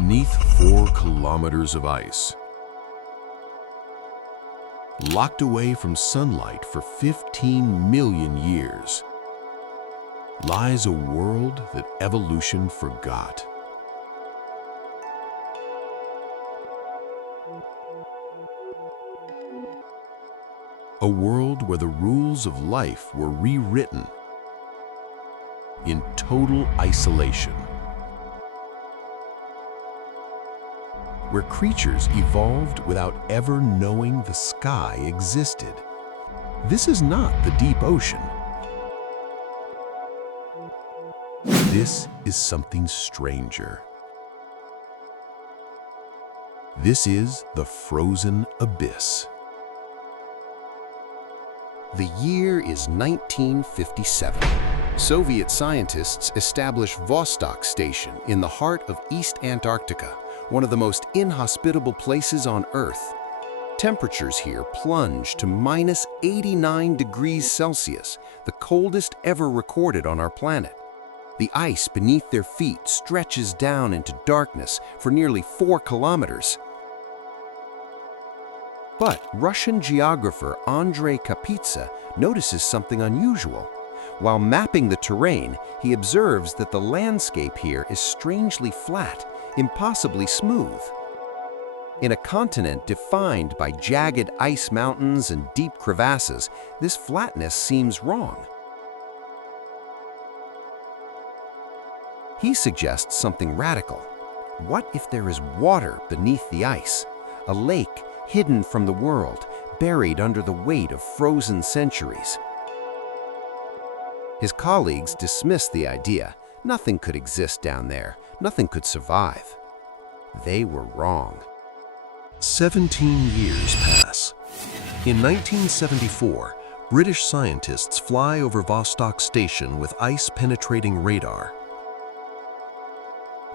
Beneath 4 kilometers of ice, locked away from sunlight for 15 million years, lies a world that evolution forgot. A world where the rules of life were rewritten in total isolation, where creatures evolved without ever knowing the sky existed. This is not the deep ocean. This is something stranger. This is the frozen abyss. The year is 1957. Soviet scientists establish Vostok Station in the heart of East Antarctica, one of the most inhospitable places on Earth. Temperatures here plunge to minus 89 degrees Celsius, the coldest ever recorded on our planet. The ice beneath their feet stretches down into darkness for nearly 4 kilometers. But Russian geographer Andrei Kapitsa notices something unusual. While mapping the terrain, he observes that the landscape here is strangely flat, impossibly smooth. In a continent defined by jagged ice mountains and deep crevasses, this flatness seems wrong. He suggests something radical. What if there is water beneath the ice? A lake hidden from the world, buried under the weight of frozen centuries. His colleagues dismiss the idea. Nothing could exist down there. Nothing could survive. They were wrong. 17 years pass. In 1974, British scientists fly over Vostok Station with ice-penetrating radar.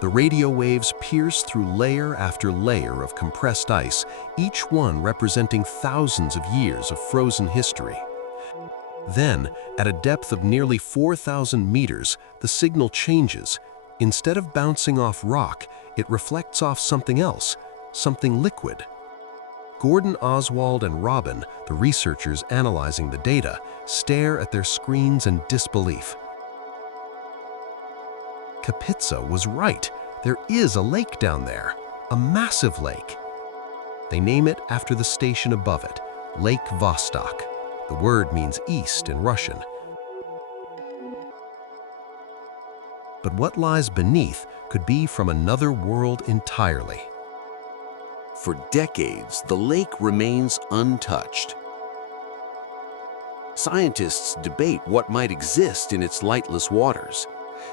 The radio waves pierce through layer after layer of compressed ice, each one representing thousands of years of frozen history. Then, at a depth of nearly 4,000 meters, the signal changes. Instead of bouncing off rock, it reflects off something else, something liquid. Gordon, Oswald, and Robin, the researchers analyzing the data, stare at their screens in disbelief. Kapitsa was right. There is a lake down there, a massive lake. They name it after the station above it, Lake Vostok. The word means east in Russian. But what lies beneath could be from another world entirely. For decades, the lake remains untouched. Scientists debate what might exist in its lightless waters.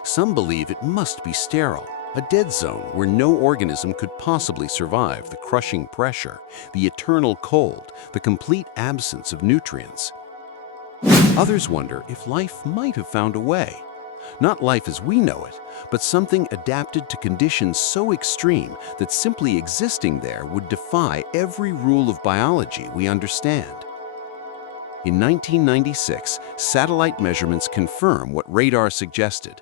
Some believe it must be sterile, a dead zone where no organism could possibly survive the crushing pressure, the eternal cold, the complete absence of nutrients. Others wonder if life might have found a way. Not life as we know it, but something adapted to conditions so extreme that simply existing there would defy every rule of biology we understand. In 1996, satellite measurements confirm what radar suggested.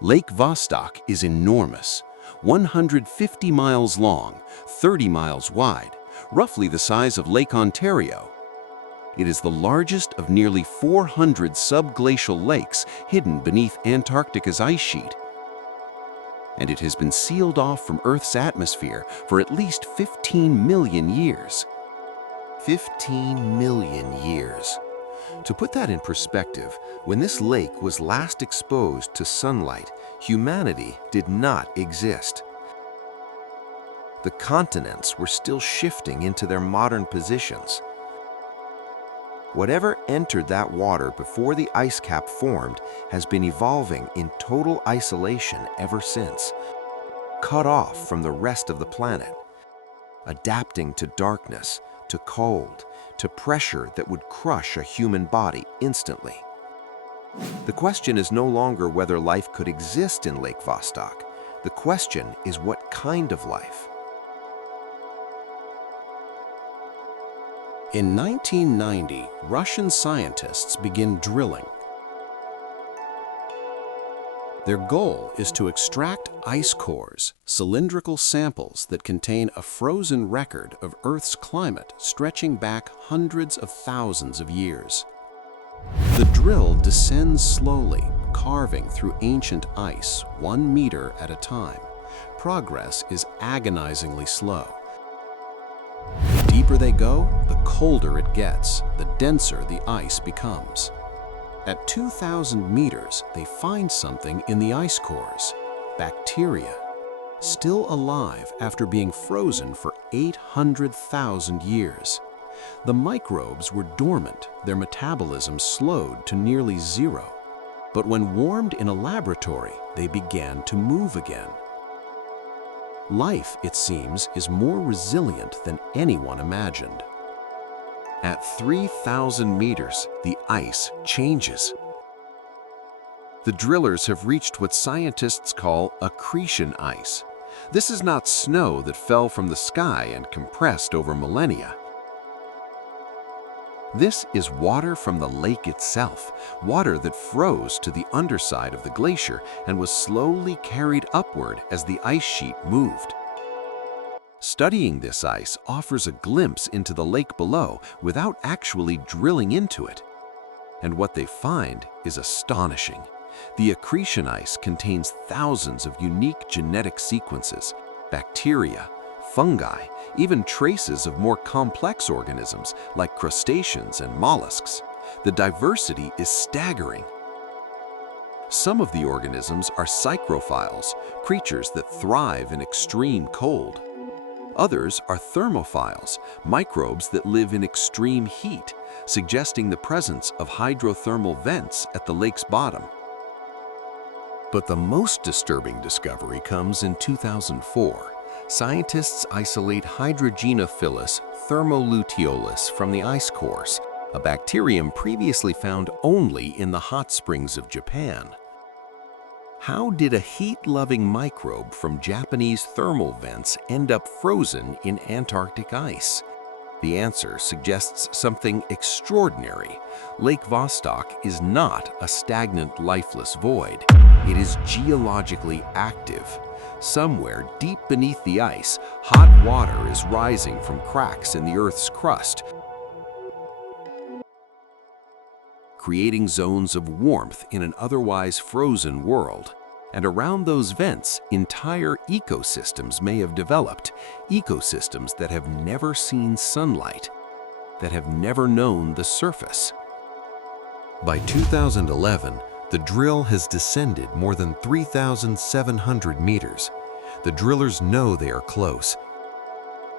Lake Vostok is enormous, 150 miles long, 30 miles wide, roughly the size of Lake Ontario. It is the largest of nearly 400 subglacial lakes hidden beneath Antarctica's ice sheet. And it has been sealed off from Earth's atmosphere for at least 15 million years. 15 million years. To put that in perspective, when this lake was last exposed to sunlight, humanity did not exist. The continents were still shifting into their modern positions. Whatever entered that water before the ice cap formed has been evolving in total isolation ever since, cut off from the rest of the planet, adapting to darkness, to cold, to pressure that would crush a human body instantly. The question is no longer whether life could exist in Lake Vostok. The question is what kind of life. In 1990, Russian scientists begin drilling. Their goal is to extract ice cores, cylindrical samples that contain a frozen record of Earth's climate stretching back hundreds of thousands of years. The drill descends slowly, carving through ancient ice 1 meter at a time. Progress is agonizingly slow. The deeper they go, the colder it gets, the denser the ice becomes. At 2,000 meters, they find something in the ice cores: bacteria, still alive after being frozen for 800,000 years. The microbes were dormant, their metabolism slowed to nearly zero. But when warmed in a laboratory, they began to move again. Life, it seems, is more resilient than anyone imagined. At 3,000 meters, the ice changes. The drillers have reached what scientists call accretion ice. This is not snow that fell from the sky and compressed over millennia. This is water from the lake itself, water that froze to the underside of the glacier and was slowly carried upward as the ice sheet moved. Studying this ice offers a glimpse into the lake below without actually drilling into it. And what they find is astonishing. The accretion ice contains thousands of unique genetic sequences, bacteria, fungi, even traces of more complex organisms like crustaceans and mollusks. The diversity is staggering. Some of the organisms are psychrophiles, creatures that thrive in extreme cold. Others are thermophiles, microbes that live in extreme heat, suggesting the presence of hydrothermal vents at the lake's bottom. But the most disturbing discovery comes in 2004. Scientists isolate Hydrogenophilus thermoluteolus from the ice cores, a bacterium previously found only in the hot springs of Japan. How did a heat-loving microbe from Japanese thermal vents end up frozen in Antarctic ice? The answer suggests something extraordinary. Lake Vostok is not a stagnant, lifeless void. It is geologically active. Somewhere deep beneath the ice, hot water is rising from cracks in the Earth's crust, creating zones of warmth in an otherwise frozen world. And around those vents, entire ecosystems may have developed, ecosystems that have never seen sunlight, that have never known the surface. By 2011, the drill has descended more than 3,700 meters. The drillers know they are close.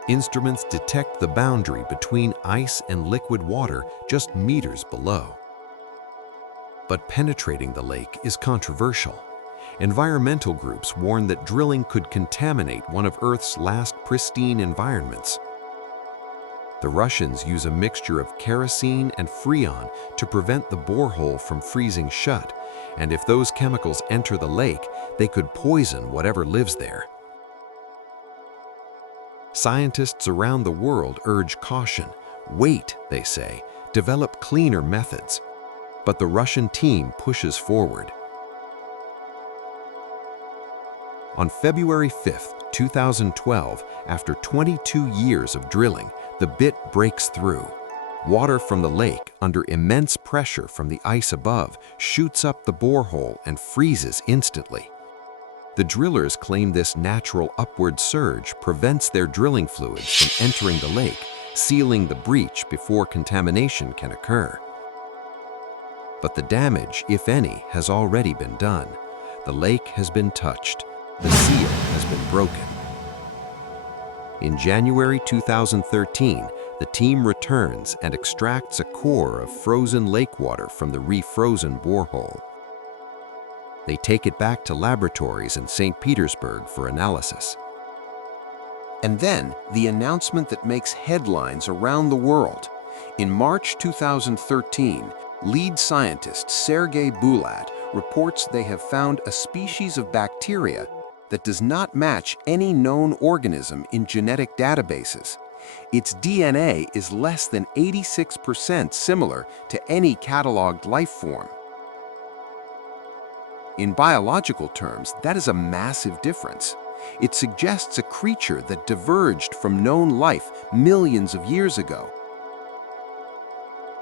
Instruments detect the boundary between ice and liquid water just meters below. But penetrating the lake is controversial. Environmental groups warn that drilling could contaminate one of Earth's last pristine environments. The Russians use a mixture of kerosene and freon to prevent the borehole from freezing shut, and if those chemicals enter the lake, they could poison whatever lives there. Scientists around the world urge caution. Wait, they say, develop cleaner methods. But the Russian team pushes forward. On February 5, 2012, after 22 years of drilling, the bit breaks through. Water from the lake, under immense pressure from the ice above, shoots up the borehole and freezes instantly. The drillers claim this natural upward surge prevents their drilling fluids from entering the lake, sealing the breach before contamination can occur. But the damage, if any, has already been done. The lake has been touched. The seal has been broken. In January 2013, the team returns and extracts a core of frozen lake water from the refrozen borehole. They take it back to laboratories in St. Petersburg for analysis. And then, the announcement that makes headlines around the world. In March 2013, lead scientist Sergei Bulat reports they have found a species of bacteria that does not match any known organism in genetic databases. Its DNA is less than 86% similar to any cataloged life form. In biological terms, that is a massive difference. It suggests a creature that diverged from known life millions of years ago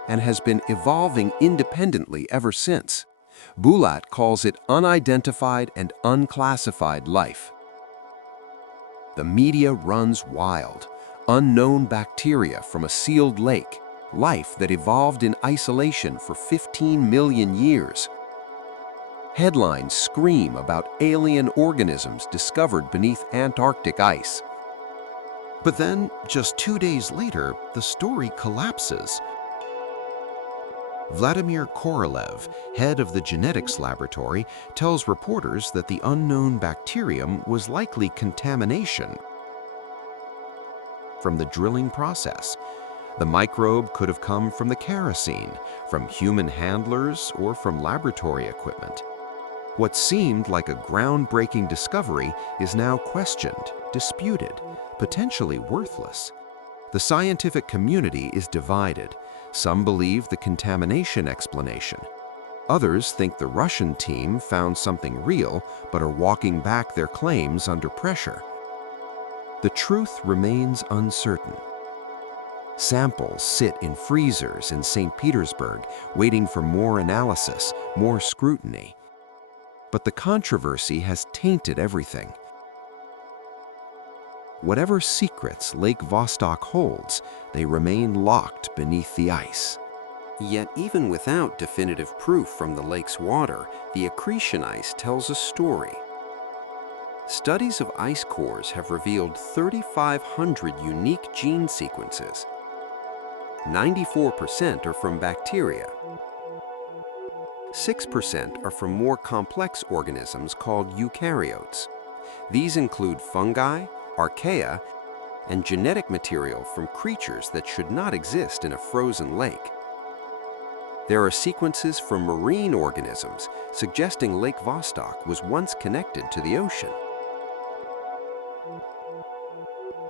and has been evolving independently ever since. Bulat calls it unidentified and unclassified life. The media runs wild. Unknown bacteria from a sealed lake, life that evolved in isolation for 15 million years. Headlines scream about alien organisms discovered beneath Antarctic ice. But then, just 2 days later, the story collapses. Vladimir Korolev, head of the genetics laboratory, tells reporters that the unknown bacterium was likely contamination from the drilling process. The microbe could have come from the kerosene, from human handlers, or from laboratory equipment. What seemed like a groundbreaking discovery is now questioned, disputed, potentially worthless. The scientific community is divided. Some believe the contamination explanation. Others think the Russian team found something real but are walking back their claims under pressure. The truth remains uncertain. Samples sit in freezers in St. Petersburg, waiting for more analysis, more scrutiny. But the controversy has tainted everything. Whatever secrets Lake Vostok holds, they remain locked beneath the ice. Yet even without definitive proof from the lake's water, the accretion ice tells a story. Studies of ice cores have revealed 3,500 unique gene sequences. 94% are from bacteria. 6% are from more complex organisms called eukaryotes. These include fungi, archaea, and genetic material from creatures that should not exist in a frozen lake. There are sequences from marine organisms, suggesting Lake Vostok was once connected to the ocean.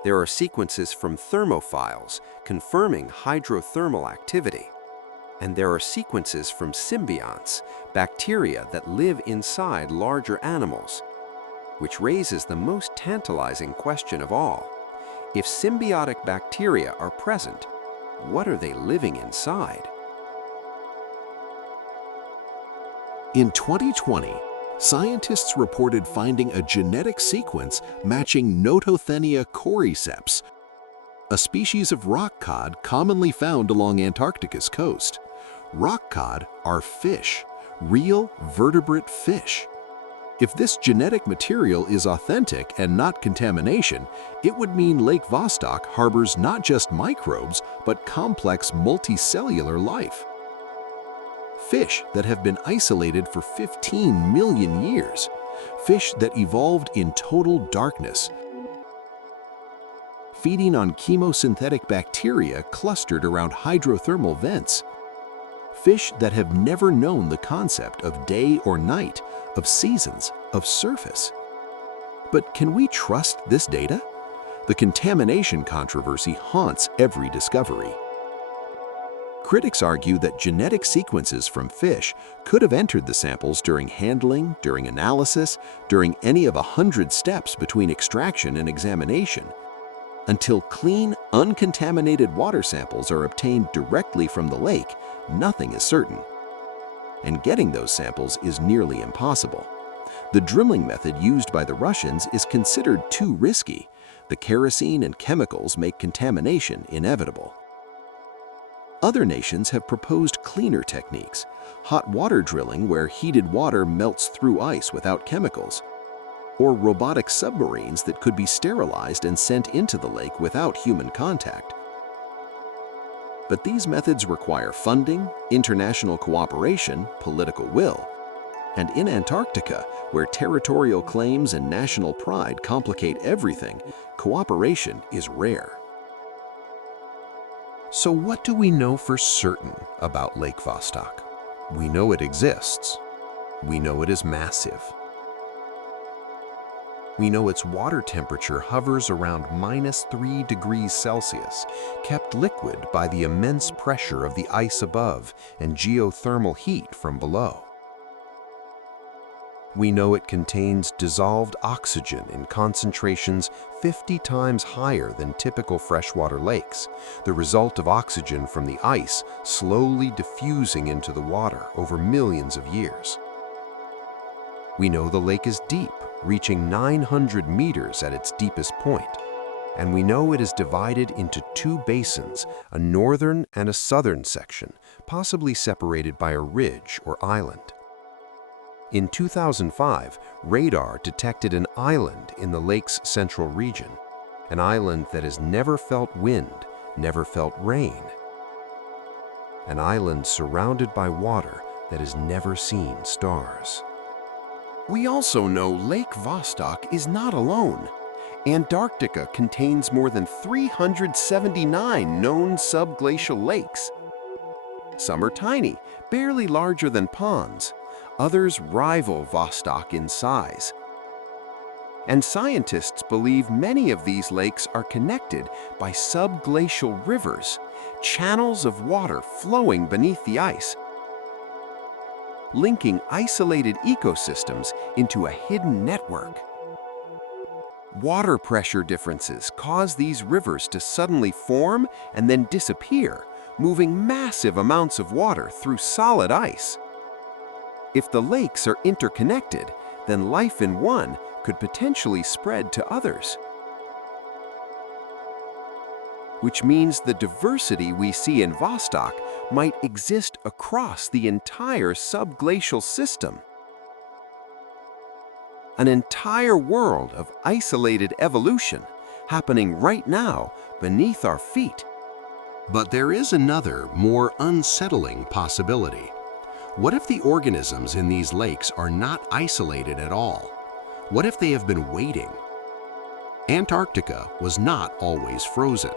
There are sequences from thermophiles, confirming hydrothermal activity. And there are sequences from symbionts, bacteria that live inside larger animals, which raises the most tantalizing question of all. If symbiotic bacteria are present, what are they living inside? In 2020, scientists reported finding a genetic sequence matching Notothenia cordyceps, a species of rock cod commonly found along Antarctica's coast. Rock cod are fish, real vertebrate fish. If this genetic material is authentic and not contamination, it would mean Lake Vostok harbors not just microbes, but complex multicellular life. Fish that have been isolated for 15 million years. Fish that evolved in total darkness, feeding on chemosynthetic bacteria clustered around hydrothermal vents. Fish that have never known the concept of day or night, of seasons, of surface. But can we trust this data? The contamination controversy haunts every discovery. Critics argue that genetic sequences from fish could have entered the samples during handling, during analysis, during any of 100 steps between extraction and examination. Until clean, uncontaminated water samples are obtained directly from the lake, nothing is certain. And getting those samples is nearly impossible. The drilling method used by the Russians is considered too risky. The kerosene and chemicals make contamination inevitable. Other nations have proposed cleaner techniques, hot water drilling where heated water melts through ice without chemicals, or robotic submarines that could be sterilized and sent into the lake without human contact. But these methods require funding, international cooperation, political will. And in Antarctica, where territorial claims and national pride complicate everything, cooperation is rare. So what do we know for certain about Lake Vostok? We know it exists. We know it is massive. We know its water temperature hovers around -3 degrees Celsius, kept liquid by the immense pressure of the ice above and geothermal heat from below. We know it contains dissolved oxygen in concentrations 50 times higher than typical freshwater lakes, the result of oxygen from the ice slowly diffusing into the water over millions of years. We know the lake is deep, reaching 900 meters at its deepest point, and we know it is divided into two basins, a northern and a southern section, possibly separated by a ridge or island. In 2005, radar detected an island in the lake's central region, an island that has never felt wind, never felt rain, an island surrounded by water that has never seen stars. We also know Lake Vostok is not alone. Antarctica contains more than 379 known subglacial lakes. Some are tiny, barely larger than ponds. Others rival Vostok in size. And scientists believe many of these lakes are connected by subglacial rivers, channels of water flowing beneath the ice, linking isolated ecosystems into a hidden network. Water pressure differences cause these rivers to suddenly form and then disappear, moving massive amounts of water through solid ice. If the lakes are interconnected, then life in one could potentially spread to others. Which means the diversity we see in Vostok might exist across the entire subglacial system. An entire world of isolated evolution happening right now beneath our feet. But there is another, more unsettling possibility. What if the organisms in these lakes are not isolated at all? What if they have been waiting? Antarctica was not always frozen.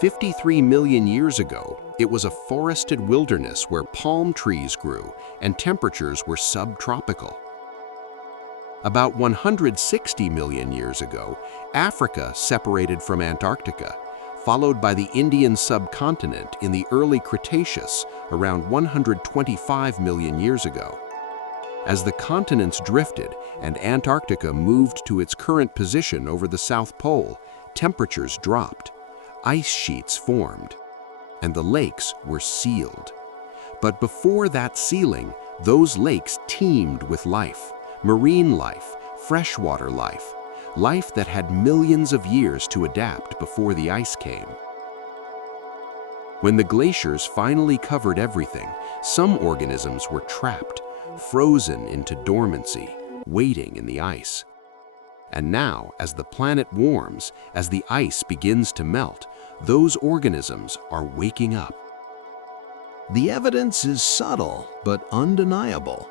53 million years ago, it was a forested wilderness where palm trees grew and temperatures were subtropical. About 160 million years ago, Africa separated from Antarctica, followed by the Indian subcontinent in the early Cretaceous around 125 million years ago. As the continents drifted and Antarctica moved to its current position over the South Pole, temperatures dropped, ice sheets formed, and the lakes were sealed. But before that sealing, those lakes teemed with life, marine life, freshwater life, life that had millions of years to adapt before the ice came. When the glaciers finally covered everything, some organisms were trapped, frozen into dormancy, waiting in the ice. And now, as the planet warms, as the ice begins to melt, those organisms are waking up. The evidence is subtle but undeniable.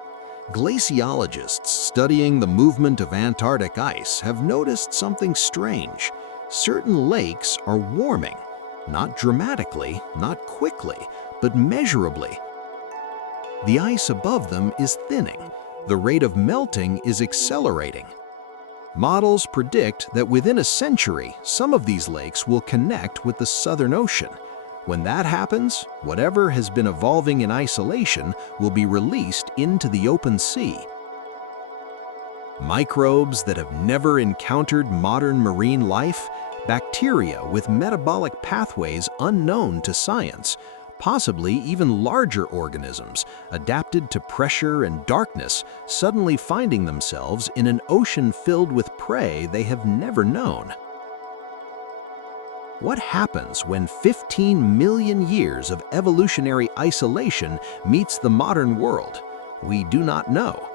Glaciologists studying the movement of Antarctic ice have noticed something strange. Certain lakes are warming, not dramatically, not quickly, but measurably. The ice above them is thinning. The rate of melting is accelerating. Models predict that within a century, some of these lakes will connect with the Southern Ocean. When that happens, whatever has been evolving in isolation will be released into the open sea. Microbes that have never encountered modern marine life, bacteria with metabolic pathways unknown to science, possibly even larger organisms adapted to pressure and darkness, suddenly finding themselves in an ocean filled with prey they have never known. What happens when 15 million years of evolutionary isolation meets the modern world? We do not know.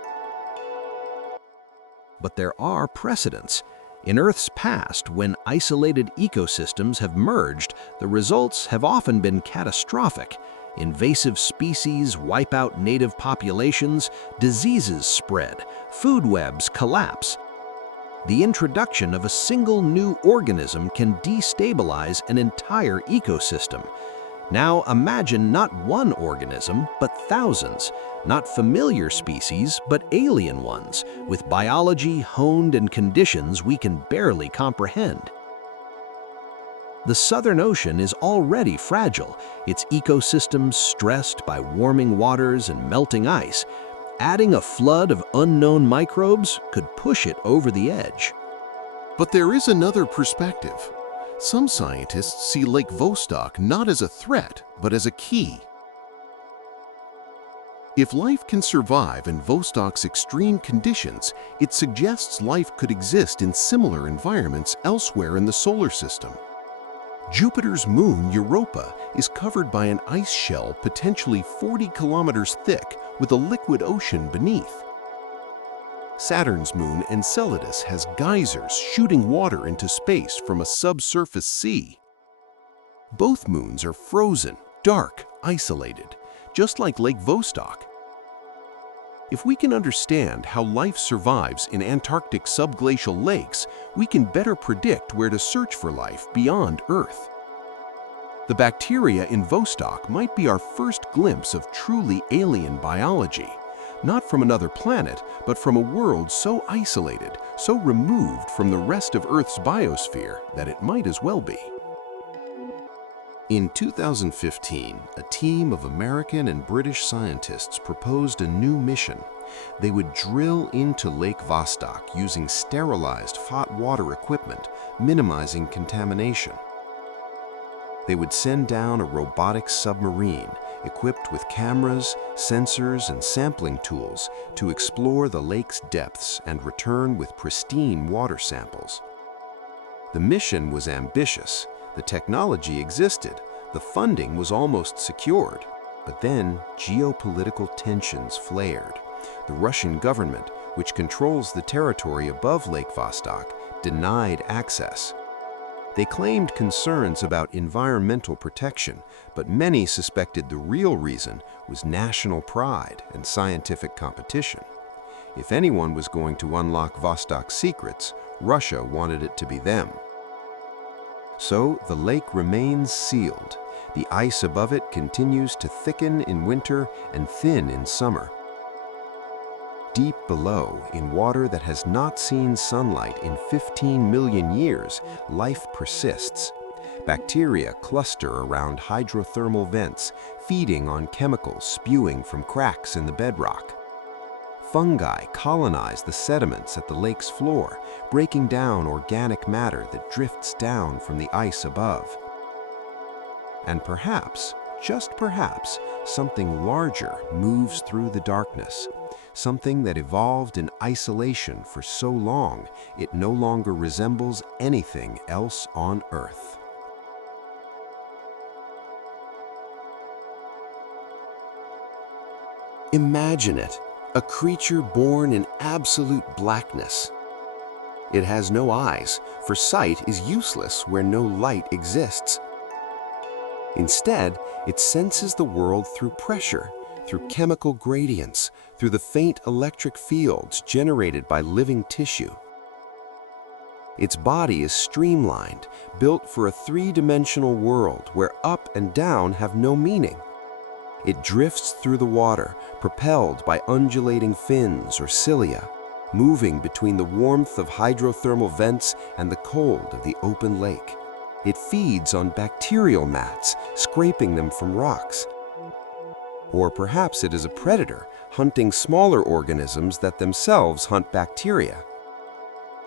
But there are precedents. In Earth's past, when isolated ecosystems have merged, the results have often been catastrophic. Invasive species wipe out native populations, diseases spread, food webs collapse. The introduction of a single new organism can destabilize an entire ecosystem. Now imagine not one organism, but thousands, not familiar species, but alien ones, with biology honed in conditions we can barely comprehend. The Southern Ocean is already fragile, its ecosystems stressed by warming waters and melting ice. Adding a flood of unknown microbes could push it over the edge. But there is another perspective. Some scientists see Lake Vostok not as a threat, but as a key. If life can survive in Vostok's extreme conditions, it suggests life could exist in similar environments elsewhere in the solar system. Jupiter's moon, Europa, is covered by an ice shell potentially 40 kilometers thick with a liquid ocean beneath. Saturn's moon, Enceladus, has geysers shooting water into space from a subsurface sea. Both moons are frozen, dark, isolated, just like Lake Vostok. If we can understand how life survives in Antarctic subglacial lakes, we can better predict where to search for life beyond Earth. The bacteria in Vostok might be our first glimpse of truly alien biology, not from another planet, but from a world so isolated, so removed from the rest of Earth's biosphere that it might as well be. In 2015, a team of American and British scientists proposed a new mission. They would drill into Lake Vostok using sterilized hot water equipment, minimizing contamination. They would send down a robotic submarine equipped with cameras, sensors, and sampling tools to explore the lake's depths and return with pristine water samples. The mission was ambitious. The technology existed, the funding was almost secured, but then geopolitical tensions flared. The Russian government, which controls the territory above Lake Vostok, denied access. They claimed concerns about environmental protection, but many suspected the real reason was national pride and scientific competition. If anyone was going to unlock Vostok's secrets, Russia wanted it to be them. So the lake remains sealed. The ice above it continues to thicken in winter and thin in summer. Deep below, in water that has not seen sunlight in 15 million years, life persists. Bacteria cluster around hydrothermal vents, feeding on chemicals spewing from cracks in the bedrock. Fungi colonize the sediments at the lake's floor, breaking down organic matter that drifts down from the ice above. And perhaps, just perhaps, something larger moves through the darkness, something that evolved in isolation for so long it no longer resembles anything else on Earth. Imagine it. A creature born in absolute blackness. It has no eyes, for sight is useless where no light exists. Instead, it senses the world through pressure, through chemical gradients, through the faint electric fields generated by living tissue. Its body is streamlined, built for a three-dimensional world where up and down have no meaning. It drifts through the water, propelled by undulating fins or cilia, moving between the warmth of hydrothermal vents and the cold of the open lake. It feeds on bacterial mats, scraping them from rocks. Or perhaps it is a predator, hunting smaller organisms that themselves hunt bacteria.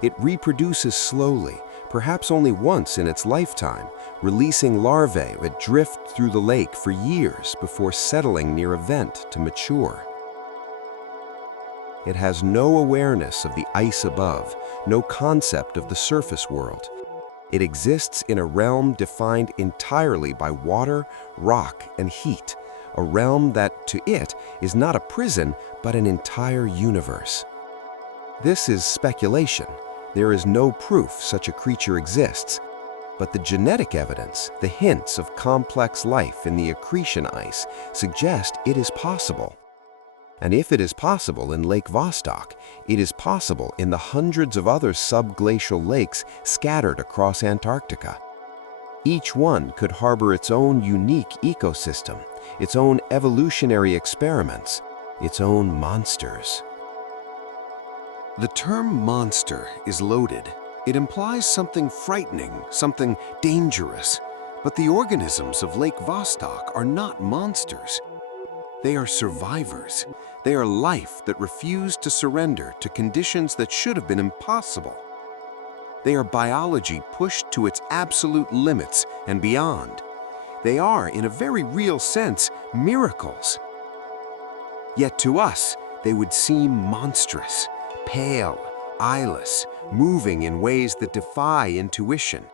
It reproduces slowly, perhaps only once in its lifetime, releasing larvae that drift through the lake for years before settling near a vent to mature. It has no awareness of the ice above, no concept of the surface world. It exists in a realm defined entirely by water, rock, and heat, a realm that, to it, is not a prison, but an entire universe. This is speculation. There is no proof such a creature exists, but the genetic evidence, the hints of complex life in the accretion ice, suggest it is possible. And if it is possible in Lake Vostok, it is possible in the hundreds of other subglacial lakes scattered across Antarctica. Each one could harbor its own unique ecosystem, its own evolutionary experiments, its own monsters. The term monster is loaded. It implies something frightening, something dangerous. But the organisms of Lake Vostok are not monsters. They are survivors. They are life that refused to surrender to conditions that should have been impossible. They are biology pushed to its absolute limits and beyond. They are, in a very real sense, miracles. Yet to us, they would seem monstrous, pale, eyeless, moving in ways that defy intuition,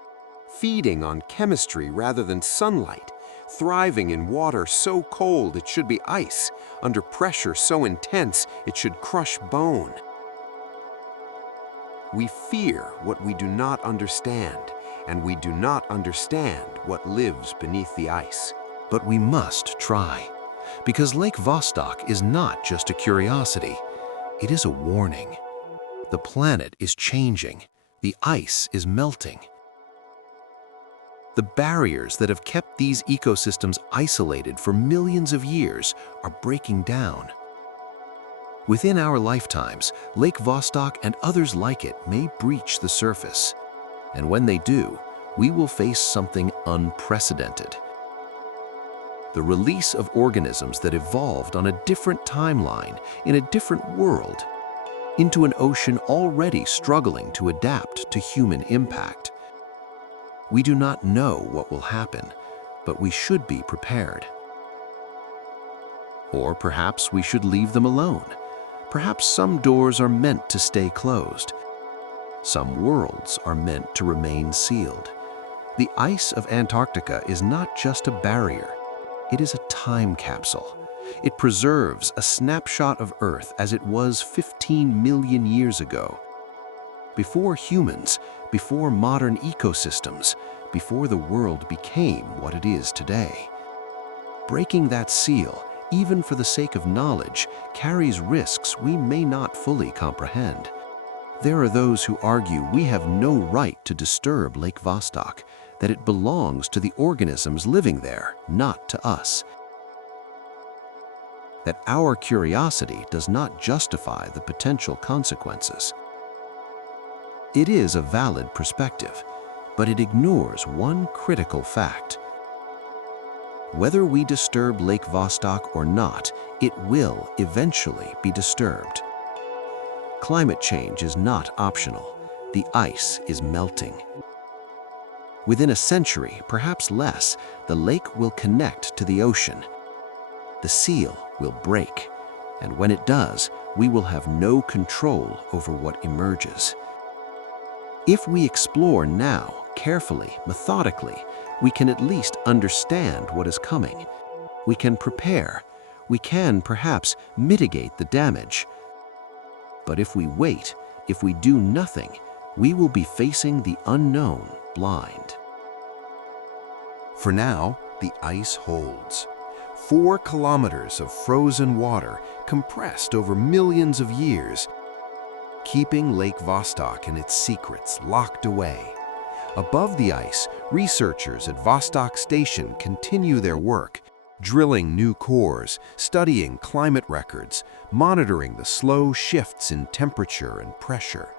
feeding on chemistry rather than sunlight, thriving in water so cold it should be ice, under pressure so intense it should crush bone. We fear what we do not understand, and we do not understand what lives beneath the ice. But we must try, because Lake Vostok is not just a curiosity, it is a warning. The planet is changing, the ice is melting. The barriers that have kept these ecosystems isolated for millions of years are breaking down. Within our lifetimes, Lake Vostok and others like it may breach the surface. And when they do, we will face something unprecedented. The release of organisms that evolved on a different timeline, in a different world, into an ocean already struggling to adapt to human impact. We do not know what will happen, but we should be prepared. Or perhaps we should leave them alone. Perhaps some doors are meant to stay closed. Some worlds are meant to remain sealed. The ice of Antarctica is not just a barrier. It is a time capsule. It preserves a snapshot of Earth as it was 15 million years ago. Before humans, before modern ecosystems, before the world became what it is today. Breaking that seal, even for the sake of knowledge, carries risks we may not fully comprehend. There are those who argue we have no right to disturb Lake Vostok, that it belongs to the organisms living there, not to us. That our curiosity does not justify the potential consequences. It is a valid perspective, but it ignores one critical fact. Whether we disturb Lake Vostok or not, it will eventually be disturbed. Climate change is not optional. The ice is melting. Within a century, perhaps less, the lake will connect to the ocean. The seal will break, and when it does, we will have no control over what emerges. If we explore now, carefully, methodically, we can at least understand what is coming. We can prepare. We can, perhaps, mitigate the damage. But if we wait, if we do nothing, we will be facing the unknown blind. For now, the ice holds. 4 kilometers of frozen water compressed over millions of years, keeping Lake Vostok and its secrets locked away. Above the ice, researchers at Vostok Station continue their work, drilling new cores, studying climate records, monitoring the slow shifts in temperature and pressure.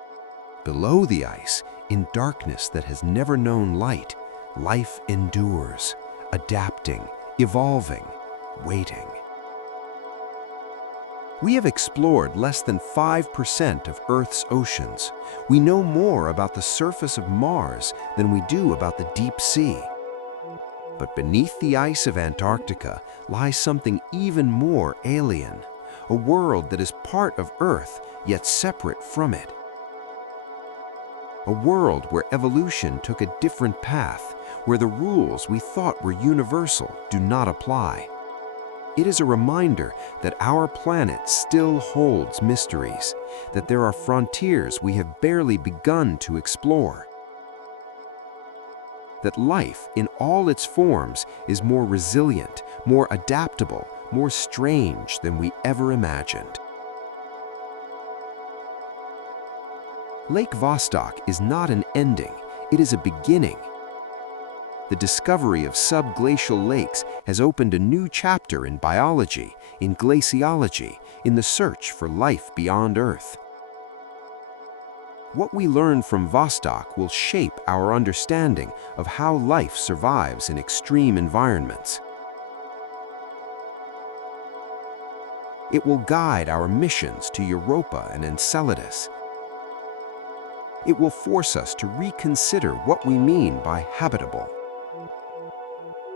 Below the ice, in darkness that has never known light, life endures, adapting, evolving, waiting. We have explored less than 5% of Earth's oceans. We know more about the surface of Mars than we do about the deep sea. But beneath the ice of Antarctica lies something even more alien, a world that is part of Earth yet separate from it. A world where evolution took a different path, where the rules we thought were universal do not apply. It is a reminder that our planet still holds mysteries, that there are frontiers we have barely begun to explore. That life in all its forms is more resilient, more adaptable, more strange than we ever imagined. Lake Vostok is not an ending, it is a beginning. The discovery of subglacial lakes has opened a new chapter in biology, in glaciology, in the search for life beyond Earth. What we learn from Vostok will shape our understanding of how life survives in extreme environments. It will guide our missions to Europa and Enceladus. It will force us to reconsider what we mean by habitable.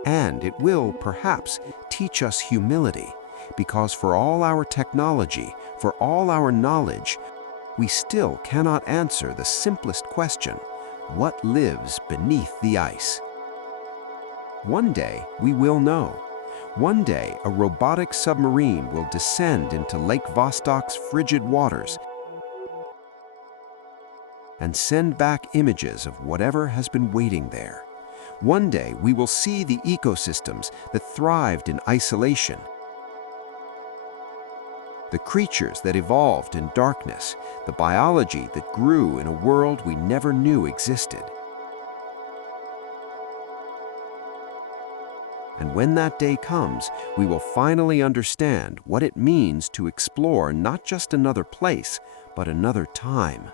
And it will, perhaps, teach us humility, because for all our technology, for all our knowledge, we still cannot answer the simplest question: what lives beneath the ice? One day, we will know. One day, a robotic submarine will descend into Lake Vostok's frigid waters and send back images of whatever has been waiting there. One day, we will see the ecosystems that thrived in isolation, the creatures that evolved in darkness, the biology that grew in a world we never knew existed. And when that day comes, we will finally understand what it means to explore not just another place, but another time.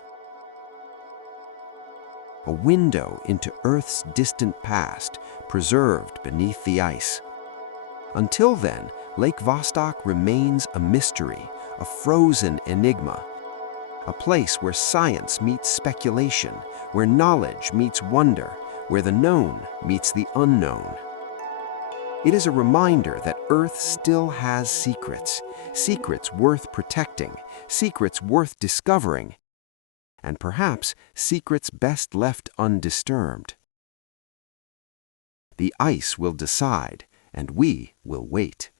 A window into Earth's distant past, preserved beneath the ice. Until then, Lake Vostok remains a mystery, a frozen enigma, a place where science meets speculation, where knowledge meets wonder, where the known meets the unknown. It is a reminder that Earth still has secrets, secrets worth protecting, secrets worth discovering, and perhaps secrets best left undisturbed. The ice will decide, and we will wait.